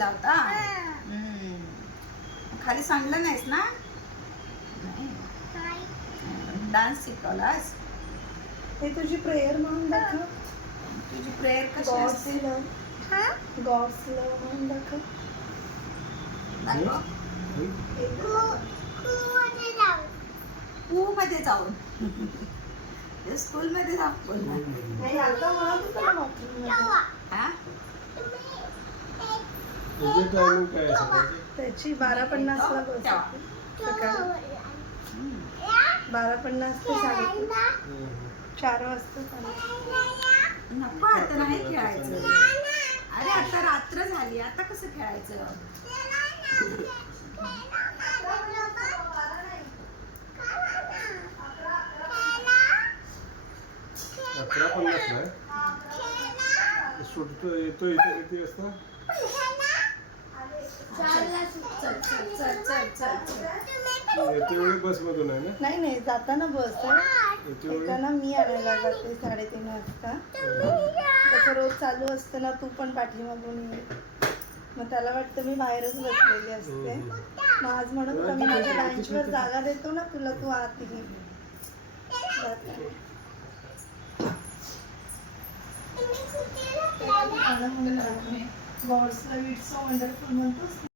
दिला होता. खाली सांडलं नाहीस ना? डान्स शिकवलास? हे तुझी प्रेयर म्हणून दाखव. तुझी प्रेयर कशी गॉड्स असते? लव, गॉड्स लव म्हणून दाखव. दाखव. कू मध्ये जाऊन स्कूल मध्ये जाऊन नाही आता म्हणत होता ना बाथरूम मध्ये. हा? तुझे टायमिंग काय आहे सकाळची? त्याची 12:50 बस आहे. सकाळी 12:50 ते 3:30. 4 वाजता चालू. नको आता नाही खेळायचं. अरे आता रात्र झाली, आता कसं खेळायचं? 11:50 आहे. सुटतो येतो इथे किती वाजता? चल चल चल चल चल चल. येते वेळी बसमधून आहे ना? नाही जाताना बस आहे. येते वेळी येताना मी आणायला जाते 3:30 वाजता. त्याचं रोज चालू असतं ना, तू पण पाठीमागून ये. मग त्याला वाटतं मी बाहेरच बसलेली असते. मग आज म्हणत होता मी माझ्या बेंचवर जागा देतो ना तुला, तू आत ये. God's love it's so wonderful म्हणतोस.